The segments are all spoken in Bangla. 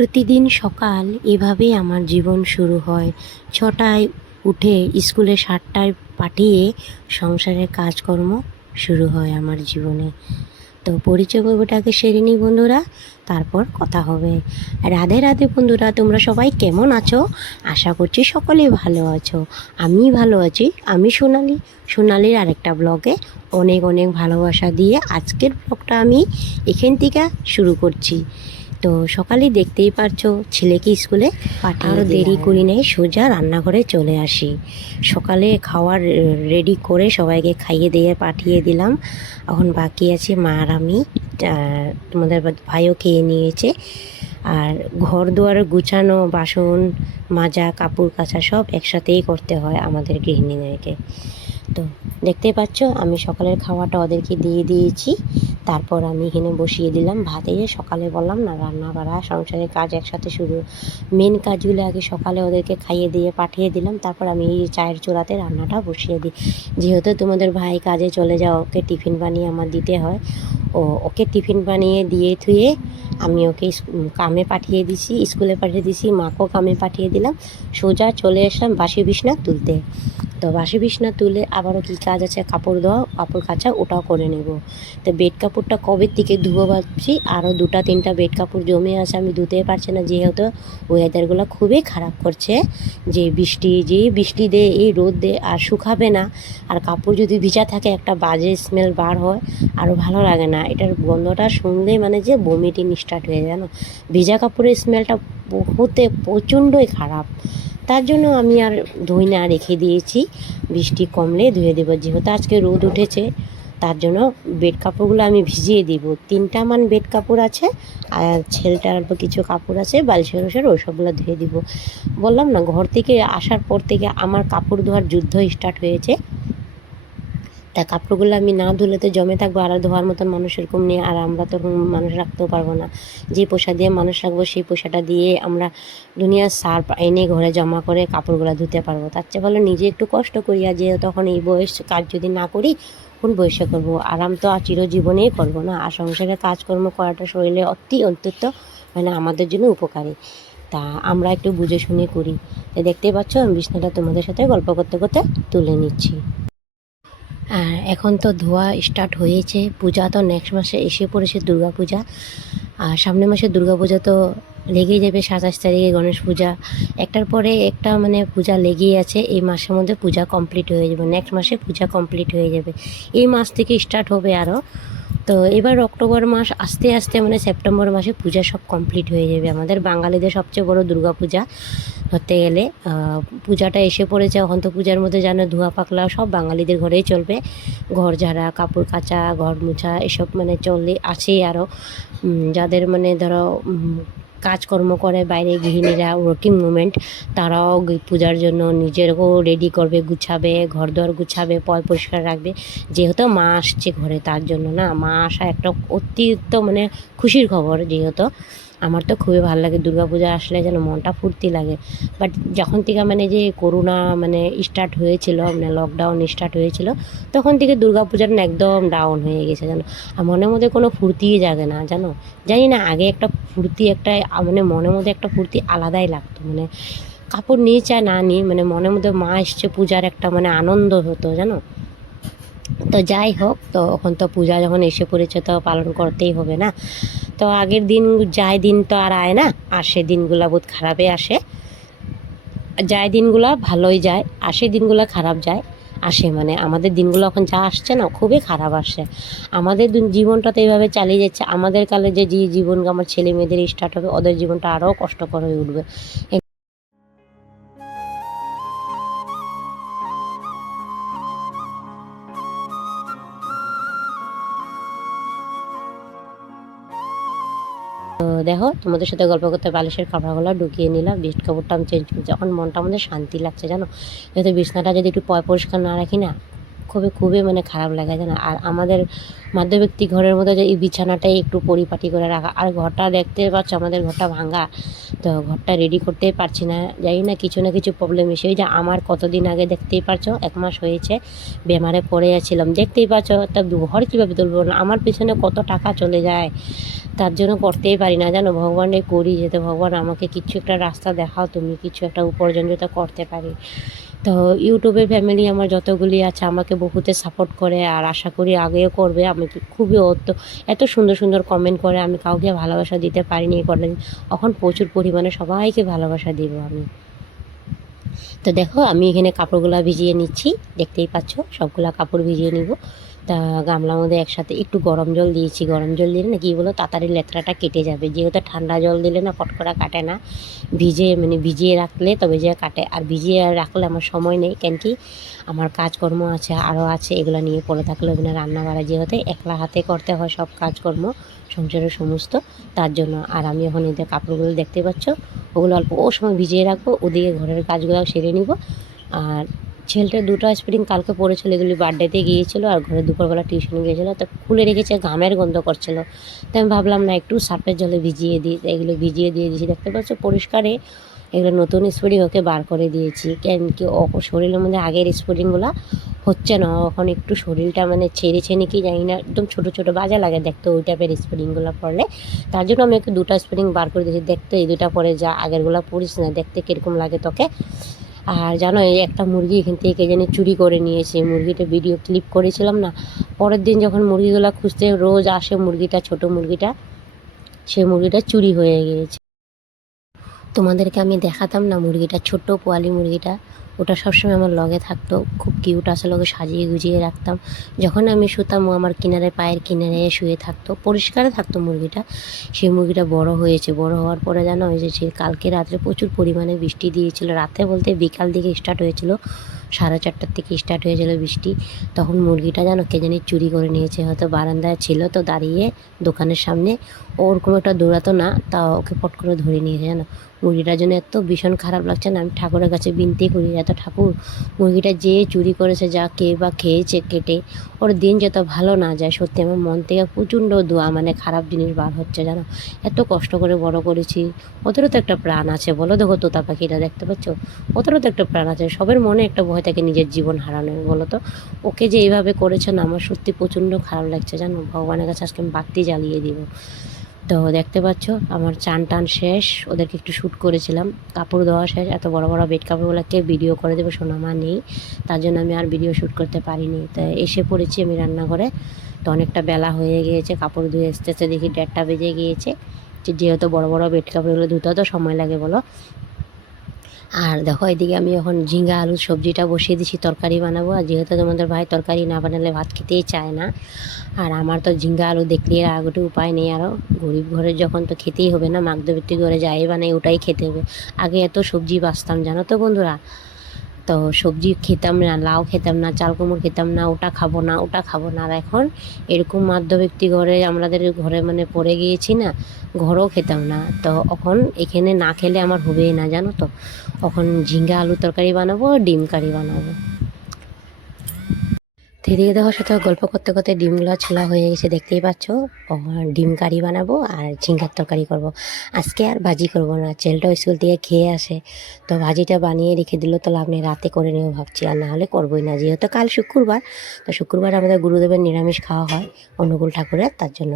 প্রতিদিন সকাল এভাবেই আমার জীবন শুরু হয়। ছটায় উঠে স্কুলে সাতটায় পাঠিয়ে সংসারের কাজকর্ম শুরু হয় আমার জীবনে। তো পরিচয় পর্বটাকে সেরে নিই বন্ধুরা, তারপর কথা হবে। রাধে রাধে বন্ধুরা, তোমরা সবাই কেমন আছো? আশা করছি সকলেই ভালো আছো। আমি ভালো আছি, আমি সোনালি। সোনালির আরেকটা ব্লগে অনেক অনেক ভালোবাসা দিয়ে আজকের ব্লগটা আমি এখান থেকে শুরু করছি। তো সকালে দেখতেই পারছ ছেলেকে স্কুলে আরও দেরি করি নাই সোজা রান্নাঘরে চলে আসি। সকালে খাওয়ার রেডি করে সবাইকে খাইয়ে দিয়ে পাঠিয়ে দিলাম। এখন বাকি আছে মা আর আমি তোমাদের ভাইও খেয়ে নিয়েছে। আর ঘর দুয়ার গুছানো বাসন মাজা কাপড় কাচা সব একসাথেই করতে হয় আমাদের গৃহিণীদেরকে। তো দেখতেই পাচ্ছ, আমি সকালের খাওয়াটা ওদেরকে দিয়ে দিয়েছি। তারপর আমি এখানে বসিয়ে দিলাম ভাতে। সকালে বললাম না, রান্না বাড়া, সংসারের কাজ একসাথে শুরু। মেন কাজগুলো আগে সকালে ওদেরকে খাইয়ে দিয়ে পাঠিয়ে দিলাম। তারপর আমি এই চায়ের চূড়াতে রান্নাটা বসিয়ে দিই। যেহেতু তোমাদের ভাই কাজে চলে যাও, ওকে টিফিন বানিয়ে আমার দিতে হয়। ও, ওকে টিফিন বানিয়ে দিয়ে থুয়ে আমি ওকে কামে পাঠিয়ে দিছি, স্কুলে পাঠিয়ে দিছি, মাকেও কামে পাঠিয়ে দিলাম। সোজা চলে আসলাম বাসি বিছনা তুলতে। তো বাসি বিছনা তুলে আবারও কী কাজ আছে? কাপড় দেওয়া কাপড় কাচা, ওটাও করে নেব। তো বেড কাপড়টা কবে থেকে ধুবো ভাবছি, আরও দুটা, তিনটা বেড কাপড় জমে আছে, আমি ধুতে পারছি না, যেহেতু ওয়েদারগুলো খুবই খারাপ করছে। যে বৃষ্টি যে বৃষ্টি দে, এই রোদ দে, আর শুকাবে না। আর কাপড় যদি ভিজা থাকে, একটা বাজে স্মেল বার হয়, আরও ভালো লাগে না। এটার গন্ধটা শুনলেই মানে যে বমিটিং স্টার্ট হয়ে যায় না ভিজা কাপড়ের স্মেলটা হতে প্রচণ্ডই খারাপ। তার জন্য আমি আর ধুই না, রেখে দিয়েছি। বৃষ্টি কমলে ধুয়ে দেবো। যেহেতু আজকে রোদ উঠেছে, তার জন্য বেড কাপড়গুলো আমি ভিজিয়ে দিব। তিনটা মান বেড কাপড় আছে আর ছেলেটার অল্প কিছু কাপড় আছে, বালিশের ওই ওসবগুলো ধুয়ে দিব। বললাম না, ঘর থেকে আসার পর থেকে আমার কাপড় ধোয়ার যুদ্ধ স্টার্ট হয়েছে। তা কাপড়গুলো আমি না ধুলে তো জমে থাকব, আর ধোয়ার মতন মানুষ এরকম নিয়ে আর আমরা তো মানুষ রাখতেও পারব না। যে পোশা দিয়ে মানুষ রাখব, সেই পোশাটা দিয়ে আমরা দুনিয়ার সার এনে ঘরে জমা করে কাপড়গুলো ধুতে পারব। তার চেয়ে ভালো নিজে একটু কষ্ট করি আর যে তখন এই বয়স কাজ যদি না করি, কোন বয়সে করব? আরাম তো আর চিরজীবনেই করব না, আর সংসারে কাজকর্ম করাটা শরীরে অতি অন্তত মানে আমাদের জন্য উপকারী। তা আমরা একটু বুঝে শুনে করি। তাই দেখতেই পাচ্ছ, আমি বিছনাটা তোমাদের সাথে গল্প করতে করতে তুলে নিচ্ছি। আর এখন তো ধোয়া স্টার্ট হয়েছে, পূজা তো নেক্সট মাসে এসে পড়েছে দুর্গা পূজা। আর সামনের মাসে দুর্গা পূজা তো লেগেই যাবে, সাতাশ তারিখে গণেশ পূজা। একটার পরে একটা মানে পূজা লেগেই আছে, এই মাসের মধ্যে পূজা কমপ্লিট হয়ে যাবে নেক্সট মাসে পূজা কমপ্লিট হয়ে যাবে। এই মাস থেকে স্টার্ট হবে আরও তো এবার অক্টোবর মাস আস্তে আস্তে মানে সেপ্টেম্বর মাসে পূজা সব কমপ্লিট হয়ে যাবে। আমাদের বাঙালিদের সবচেয়ে বড় দুর্গা পূজা ধরতে গেলে পূজাটা এসে পড়েছে এখন তো পূজার মধ্যে জানো ধোয়া পাকলা সব বাঙালিদের ঘরেই চলবে। ঘর ঝাড়া, কাপড় কাচা, ঘর মুছা, এসব মানে চললে আছেই আরও যাদের মানে ধরো কাজকর্ম করে, বাইরে গৃহিণীরা ওয়ার্কিং মুমেন্ট তারাও পূজার জন্য নিজেরও রেডি করবে, গুছাবে ঘর দর গুছাবে, পয় পরিষ্কার রাখবে। যেহেতু মা আসছে ঘরে, তার জন্য না, মা আসা একটা অতিরিক্ত মানে খুশির খবর, যেহেতু আমার তো খুবই ভালো লাগে, দুর্গাপূজা আসলে যেন মনটা ফুর্তি লাগে। বাট যখন থেকে মানে যে করোনা মানে স্টার্ট হয়েছিল মানে লকডাউন স্টার্ট হয়েছিল, তখন থেকে দুর্গাপূজাটা না একদম ডাউন হয়ে গেছে জানো। আর মনের মধ্যে কোনো ফুর্তিই জাগে না জানো। জানি না, আগে একটা ফুর্তি একটা মানে মনের মধ্যে একটা ফুর্তি আলাদাই লাগতো। মানে কাপড় নিয়ে চায় না নিয়ে মানে মনের মধ্যে মা এসছে পূজার একটা মানে আনন্দ হতো জানো। তো যাই হোক, তো এখন তো পূজা যখন এসে পড়েছে তো পালন করতেই হবে না। তো আগের দিন যাই দিন তো আর আয় না, আর সে দিনগুলো বহুত খারাপে আসে। যায় দিনগুলা ভালোই যায়, আর আসে দিনগুলো খারাপ যায়, আসে মানে আমাদের দিনগুলো এখন যা আসছে না খুবই খারাপ আসছে আমাদের জীবনটা তো এইভাবে চালিয়ে যাচ্ছে, আমাদের কালে যে যে জীবন আমার ছেলে মেয়েদের স্টার্ট হবে, ওদের জীবনটা আরও কষ্টকর হয়ে উঠবে। দেখো, তোমাদের সাথে গল্প করতে বালিশের কাপড়গুলো ঢুকিয়ে নিলাম বেড কাপড়টা আমি চেঞ্জ করছি। যখন মনটা আমাদের শান্তি লাগছে, জানো? যেহেতু বিছনাটা যদি একটু পয় পরিষ্কার না রাখি না খুবই খুবই মানে খারাপ লাগে, জানো? আর আমাদের মধ্যবিত্তি ঘরের মধ্যে যে এই বিছানাটাই একটু পরিপাটি করে রাখা, আর ঘরটা দেখতে পাচ্ছ আমাদের ঘরটা ভাঙা, তো ঘরটা রেডি করতেই পারছি না। জানি না কিছু না কিছু প্রবলেম এসে যে আমার কতদিন আগে দেখতেই পারছ এক মাস হয়েছে, বেমারে পড়ে যাচ্ছিলাম দেখতেই পাচ্ছ, তা ঘর কীভাবে তুলবো? না আমার পিছনে কত টাকা চলে যায়, তার জন্য করতেই পারি না, জানো? ভগবানের করি যেতে, ভগবান আমাকে কিছু একটা রাস্তা দেখাও, তুমি কিছু একটা উপার্জন যাতে করতে পারি। তো ইউটিউবের ফ্যামিলি আমার যতগুলি আছে আমাকে বহুতে সাপোর্ট করে আর আশা করি আগেও করবে। আমাকে খুবই অত, এত সুন্দর সুন্দর কমেন্ট করে আমি কাউকে ভালোবাসা দিতে পারিনি এই কটা এখন প্রচুর পরিমাণে সবাইকে ভালোবাসা দিব আমি। তো দেখো আমি এখানে কাপড়গুলো ভিজিয়ে নিচ্ছি। দেখতেই পাচ্ছ, সবগুলা কাপড় ভিজিয়ে নিব। তা গামলার মধ্যে একসাথে একটু গরম জল দিয়েছি। গরম জল দিলে না কি বলো তাড়াতাড়ি লেত্রাটা কেটে যাবে। যেহেতু ঠান্ডা জল দিলে না ফটকরা কাটে না। ভিজে মানে ভিজিয়ে রাখলে তবে যে কাটে। আর ভিজিয়ে রাখলে আমার সময় নেই, কেন কি আমার কাজকর্ম আছে আরও আছে, এগুলো নিয়ে পড়ে থাকলে ওখানে রান্না বাড়া যেহেতু একলা হাতে করতে হয় সব কাজকর্ম, সংসারের সমস্ত, তার জন্য। আর আমি এখন এদের কাপড়গুলো দেখতে পাচ্ছ, ওগুলো অল্প ও সময় ভিজিয়ে রাখব, ওদিকে ঘরের কাজগুলো সেরে নিব। আর ছেলেটা দুটো স্প্রিং কালকে পড়েছিল, এগুলি বার্থডেতে গিয়েছিল আর ঘরে দুপুরবেলা টিউশনে গিয়েছিল, তো খুলে রেখেছে, ঘামের গন্ধ করছিল। তো আমি ভাবলাম, না, একটু সার্ফের জলে ভিজিয়ে দিই এগুলো ভিজিয়ে দিয়ে দিয়েছি, দেখতে পাচ্ছ পরিষ্কারে? এগুলো নতুন স্প্রিং ওকে বার করে দিয়েছি। কেন কি শরীরের মধ্যে আগের স্প্রিংগুলো হচ্ছে না, এখন একটু শরীরটা মানে ছেড়েছে নাকি জানি না, একদম ছোটো ছোটো বাজা লাগে দেখতে ওই টাইপের স্প্রিংগুলো পড়লে। তার জন্য আমি ওকে দুটো স্প্রিং বার করে দিয়েছি দেখতে এই দুটা পরে যা, আগেরগুলো পড়িস না, দেখতে কীরকম লাগে তোকে। আর জানো এই একটা মুরগি এখান থেকে জানি চুরি করে নিয়েছে। মুরগিটা ভিডিও ক্লিপ করেছিলাম না? পরের দিন যখন মুরগিগুলো খুঁজতে রোজ আসে মুরগিটা, ছোট মুরগিটা সেই মুরগিটা চুরি হয়ে গিয়েছে। তোমাদেরকে আমি দেখাতাম না মুরগিটা, ছোট্ট পোয়ালি মুরগিটা। ওটা সবসময় আমার লগে থাকতো, খুব কিউট আসলে ওকে সাজিয়ে গুজিয়ে রাখতাম। যখন আমি শুতাম, ও আমার কিনারে, পায়ের কিনারে শুয়ে থাকতো, পরিষ্কারে থাকতো মুরগিটা। সেই মুরগিটা বড় হয়েছে, বড় হওয়ার পরে জানো, ওই যে কালকে রাত্রে প্রচুর পরিমাণে বৃষ্টি দিয়েছিল। রাতে বলতে বিকাল দিকে স্টার্ট হয়েছিল, সাড়ে চারটার থেকে স্টার্ট হয়েছিল বৃষ্টি। তখন মুরগিটা যেন কে জানি চুরি করে নিয়েছে, হয়তো বারান্দায় ছিল তো দাঁড়িয়ে দোকানের সামনে। ওরকম একটা দৌড়াতো না তা ওকে পট করে ধরে নিয়েছে জানো? মুরগিটার জন্য এত ভীষণ খারাপ লাগছে না, আমি ঠাকুরের কাছে বিনতি করি, এত ঠাকুর, মুরগিটা যে চুরি করেছে, যা কে বা খেয়েছে, কেটে, ওর দিন যত ভালো না যায়, সত্যি আমার মন থেকে প্রচণ্ড দোয়া মানে খারাপ জিনিস বার হচ্ছে, জানো? এত কষ্ট করে বড় করেছি, ওদেরও তো একটা প্রাণ আছে, বলো দেখো তোতা পাখিটা দেখতে পাচ্ছ? ওদেরও তো একটা প্রাণ আছে, সবের মনে একটা ভয় থাকে নিজের জীবন হারানোর, বলো তো? ওকে যে এইভাবে করেছে না, আমার সত্যি প্রচণ্ড খারাপ লাগছে, জানো? ভগবানের কাছে আজকে আমি বাতি জ্বালিয়ে দিব। তো দেখতে পাচ্ছ, আমার চান টান শেষ। ওদেরকে একটু শ্যুট করেছিলাম। কাপড় ধোয়া শেষ। এত বড় বড় বেড কাপড়গুলোকে ভিডিও করে দেবে সোনামা নেই। তার জন্য আমি আর ভিডিও শ্যুট করতে পারিনি। তো এসে পড়েছি আমি রান্নাঘরে। তো অনেকটা বেলা হয়ে গিয়েছে, কাপড় ধুয়ে আসতে আসতে দেখি দেড়টা বেজে গিয়েছে। যেহেতু বড় বড় বেড কাপড়গুলো ধুতে তো সময় লাগে বলো। আর দেখো, এদিকে আমি এখন ঝিঙ্গা আলু সবজিটা বসিয়ে দিছি, তরকারি বানাবো। আর যেহেতু তোমাদের ভাই তরকারি না বানালে ভাত খেতেই চায় না, আর আমার তো ঝিঙ্গা আলু দেখলে আর আগোটে উপায় নেই আরও গরিব ঘরে যখন তো খেতেই হবে না, মাগদবৃত্তি ঘরে যাই বানাই ওটাই খেতে হবে। আগে এত সবজি বাঁচতাম, জানো তো বন্ধুরা? তো সবজি খেতাম না, লাউ খেতাম না, চাল কুমড় খেতাম না, ওটা খাব না, ওটা খাব না। আর এখন এরকম মধ্যবিত্তি ঘরে আমাদের ঘরে মানে পড়ে গিয়েছি না, ঘরও খেতাম না। তো এখন এখানে না খেলে আমার হবেই না, জানো তো। এখন ঝিঙ্গা আলু তরকারি বানাবো, ডিম কারি বানাবো। দিদিকে দেওয়ার সাথে গল্প করতে করতে ডিমগুলো ছোলা হয়ে গেছে, দেখতেই পাচ্ছ। ডিম কারি বানাবো আর ঝিঙ্গার তরকারি করব। আজকে আর ভাজি করব না, ছেলেটা স্কুল থেকে খেয়ে আসে। তো ভাজিটা বানিয়ে রেখে দিল, তো লাভ নেই, রাতে করে নেব ভাবছি। আর না হলে করবোই না, যেহেতু কাল শুক্রবার, তো শুক্রবার আমাদের গুরুদেবের নিরামিষ খাওয়া হয় অনুকূল ঠাকুরের, তার জন্য।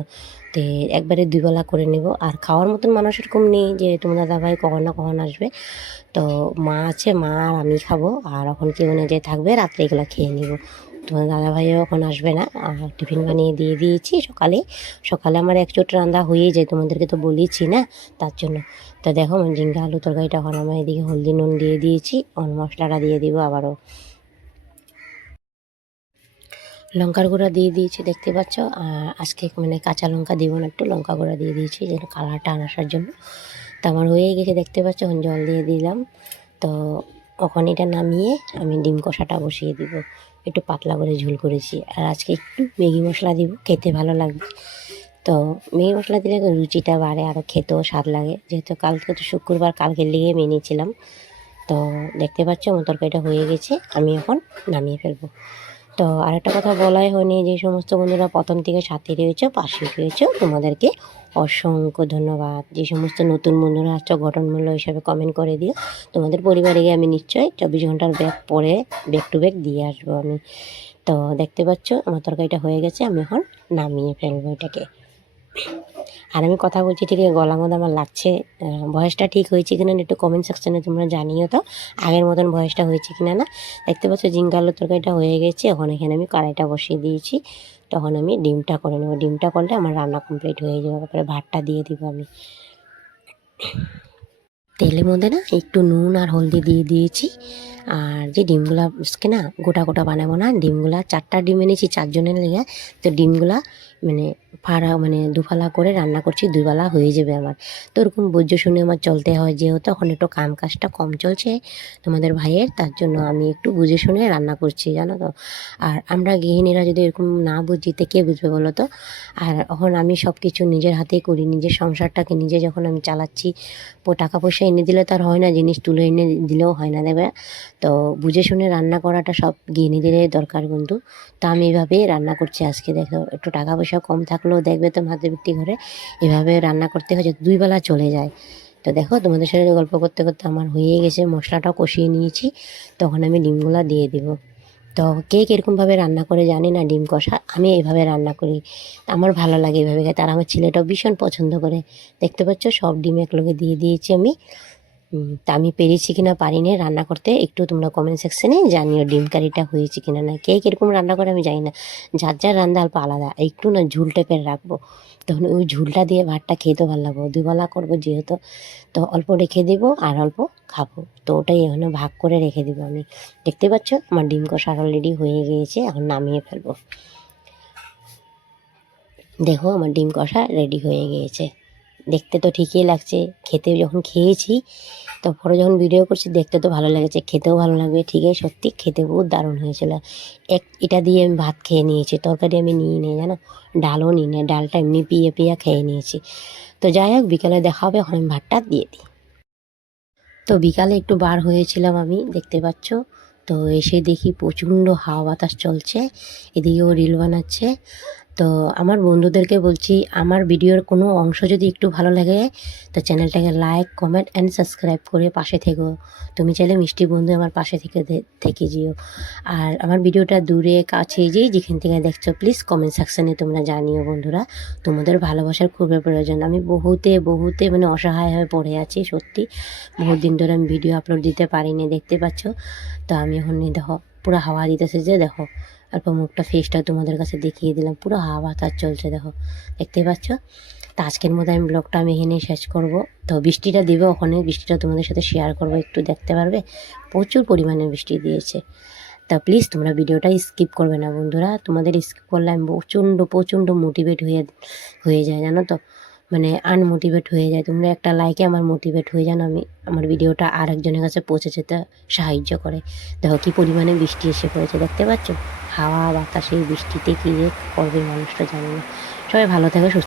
তো একবারে দুইবেলা করে নেব। আর খাওয়ার মতন মানুষ এরকম নেই যে, তোমার দাদাভাই কখন না কখন আসবে। তো মা আছে, মা আর আমি খাব। আর এখন কেউ না যে থাকবে, রাত্রে এগুলো খেয়ে নিব। তোমার দাদা দাদাভাইও এখন আসবে না। আর টিফিন বানিয়ে দিয়ে দিয়েছি সকালে। সকালে আমার এক চোট রান্না হয়েই যায়, তোমাদেরকে তো বলেছি না? তার জন্য। তো দেখো, আমার ঝিঙ্গা আলু তরকারিটা এখন আমার এদিকে হলদি নুন দিয়ে দিয়েছি অন মশলাটা দিয়ে দিব আবারও। লঙ্কার গুঁড়া দিয়ে দিয়েছি, দেখতে পাচ্ছ? আর আজকে মানে কাঁচা লঙ্কা দিব না একটু, লঙ্কা গুঁড়া দিয়ে দিয়েছি, যেন কালারটা আনার জন্য। তো আমার হয়ে গেছে, দেখতে পাচ্ছ? এখন জল দিয়ে দিলাম। তো ওখানে এটা নামিয়ে আমি ডিম কষাটা বসিয়ে দিব। একটু পাতলা করে ঝোল করেছি। আর আজকে একটু ম্যাগি মশলা দিব, খেতে ভালো লাগবে। তো ম্যাগি মশলা দিলে রুচিটা বাড়ে আরও খেতেও স্বাদ লাগে। যেহেতু কালকে তো শুক্রবার কালকে লেগে মেনেছিলাম তো দেখতে পাচ্ছ আমার তরকারিটা হয়ে গেছে, আমি এখন নামিয়ে ফেলব। তো আরেকটা কথা বলাই হয়নি, যে সমস্ত বন্ধুরা প্রথম থেকে সাথে রয়েছে, পাশে রয়েছে, তোমাদেরকে অসংখ্য ধন্যবাদ। যে সমস্ত নতুন বন্ধুরা আসছো, গঠনমূল্য হিসাবে কমেন্ট করে দিও। তোমাদের পরিবারে গিয়ে আমি নিশ্চয়ই চব্বিশ ঘণ্টার ব্যাগ পরে ব্যাক টু ব্যাক দিয়ে আসব আমি। তো দেখতে পাচ্ছ, আমার তরকারিটা হয়ে গেছে, আমি এখন নামিয়ে ফেলব এটাকে। আর আমি কথা বলছি, ঠিক গলা মধ্যে আমার লাগছে ভয়েসটা ঠিক হয়েছে কিনা একটু কমেন্ট সেকশনে তোমরা জানিও তো, আগের মতন ভয়েসটা হয়েছে কিনা না। দেখতে পাচ্ছ জিঙ্কা আলুর তরকারিটা হয়ে গেছে, এখন এখানে আমি কড়াইটা বসিয়ে দিয়েছি, তখন আমি ডিমটা করে নেব। ডিমটা করলে আমার রান্না কমপ্লিট হয়ে যাবে, তারপরে ভাতটা দিয়ে দিব আমি। তেলের মধ্যে না একটু নুন আর হলদি দিয়ে দিয়েছি আর যে ডিমগুলা আজকে না গোটা গোটা বানাবো না, ডিমগুলা চারটা ডিম এনেছি চারজনের লেগে তো ডিমগুলা মানে ফাড়া মানে দুফালা করে রান্না করছি, দুবেলা হয়ে যাবে আমার। তো ওরকম বুঝে শুনে আমার চলতে হয় যেহেতু, এখন একটু কাম কাজটা কম চলছে তোমাদের ভাইয়ের, তার জন্য আমি একটু বুঝে শুনে রান্না করছি, জানো তো। আর আমরা গৃহিণীরা যদি এরকম না বুঝি, তো কে বুঝবে বলো তো? আর এখন আমি সব কিছু নিজের হাতেই করি, নিজের সংসারটাকে নিজে যখন আমি চালাচ্ছি টাকা পয়সা এনে দিলে তো আর হয় না, জিনিস তুলে এনে দিলেও হয় না, দেবে? তো বুঝে শুনে রান্না করাটা সব গৃহিণীদেরই দরকার কিন্তু তো আমি এভাবেই রান্না করছি আজকে, দেখো। একটু টাকা পয়সা কম থাকলেও দেখবে তো মাতৃবৃত্তি ঘরে এভাবে রান্না করতে হয় যে দুই বেলা চলে যায়। তো দেখো, তোমাদের সাথে গল্প করতে করতে আমার হয়ে গেছে, মশলাটাও কষিয়ে নিয়েছি। তখন আমি ডিমগুলা দিয়ে দিব। তো কে কীরকমভাবে রান্না করে জানি না, ডিম কষা, আমি এইভাবে রান্না করি। আমার ভালো লাগে এইভাবে খেতে। আর আমার ছেলেটাও ভীষণ পছন্দ করে। দেখতে পাচ্ছ, সব ডিম একলগে দিয়ে দিয়েছি আমি। তা আমি পেরেছি কিনা পারিনি রান্না করতে, একটু তোমরা কমেন্ট সেকশনে জানিও ডিম কারিটা হয়েছে কিনা না, কে কীরকম রান্না করে আমি জানি না। যার যার রান্না অল্প আলাদা, একটু না ঝুল টাইপের রাখব। তখন ওই ঝুলটা দিয়ে ভাতটা খেতে ভালো লাগবো, দুবেলা করব যেহেতু, তো অল্প রেখে দিব আর অল্প খাব। তো ওটাই এখানে ভাগ করে রেখে দেবো আমি। দেখতে পাচ্ছ, আমার ডিম কষা অলরেডি হয়ে গিয়েছে, এখন নামিয়ে ফেলব। দেখো, আমার ডিম কষা রেডি হয়ে গিয়েছে। দেখতে তো ঠিকই লাগছে, খেতে যখন খেয়েছি তো পরে যখন ভিডিও করছি, দেখতে তো ভালো লেগেছে, খেতেও ভালো লাগবে, ঠিকই, সত্যি খেতে বহুত দারুণ হয়েছিল। এক, এটা দিয়ে আমি ভাত খেয়ে নিয়েছি, তরকারি আমি নিয়ে নিই, জানো? ডালও নিই না ডালটা এমনি পিয়ে পিয়ে খেয়ে নিয়েছি। তো যাই হোক, বিকালে দেখা হবে, এখন আমি ভাতটা দিয়ে দিই। তো বিকালে একটু বার হয়েছিলাম আমি, দেখতে পাচ্ছ? তো এসে দেখি প্রচণ্ড হাওয়া বাতাস চলছে, এদিকেও রিল বানাচ্ছে তো আমার বন্ধুদেরকে বলছি, আমার ভিডিওর কোনো অংশ যদি একটু ভালো লাগে, তো চ্যানেলটাকে লাইক, কমেন্ট অ্যান্ড সাবস্ক্রাইব করে পাশে থেকো। তুমি চাইলে মিষ্টি বন্ধু আমার পাশে থেকে থেকে যেও। আর আমার ভিডিওটা দূরে, কাছে যেই যেখান থেকে দেখছ প্লিজ কমেন্ট সেকশানে তোমরা জানিও বন্ধুরা। তোমাদের ভালোবাসার খুবই প্রয়োজন। আমি বহুতে বহুতে মানে অসহায় হয়ে পড়ে আছি, সত্যি। বহুত দিন ধরে আমি ভিডিও আপলোড দিতে পারিনি, দেখতে পাচ্ছ? তো আমি এখন দেখো, পুরো হাওয়া দিতেছে যে দেখো। অল্প মুখটা ফেসটা তোমাদের কাছে দেখিয়ে দিলাম। পুরো হাওয়া বাতাস চলছে, দেখো। দেখতে পাচ্ছ? তো আজকের মধ্যে আমি ব্লগটা আমি এখানেই শেষ করব। তো বৃষ্টিটা দেবে ওখানে, বৃষ্টিটা তোমাদের সাথে শেয়ার করব, একটু দেখতে পারবে? প্রচুর পরিমাণে বৃষ্টি দিয়েছে। তা প্লিজ তোমরা ভিডিওটা স্কিপ করবে না বন্ধুরা। তোমাদের স্কিপ করলে আমি প্রচণ্ড প্রচণ্ড মোটিভেট হয়ে হয়ে যায়, জানো তো? মানে আনমোটিভেট হয়ে যায়। তোমরা একটা লাইকে আমার মোটিভেট হয়ে যান, আমি আমার ভিডিওটা আর একজনের কাছে পৌঁছে যেতে সাহায্য করে। দেখো কী পরিমাণে বৃষ্টি এসে পড়েছে, দেখতে পাচ্ছ? হাওয়া, বাতাসে বৃষ্টিতে কী যে করবে মানুষটা জানে না। সবাই ভালো থাকে, সুস্থ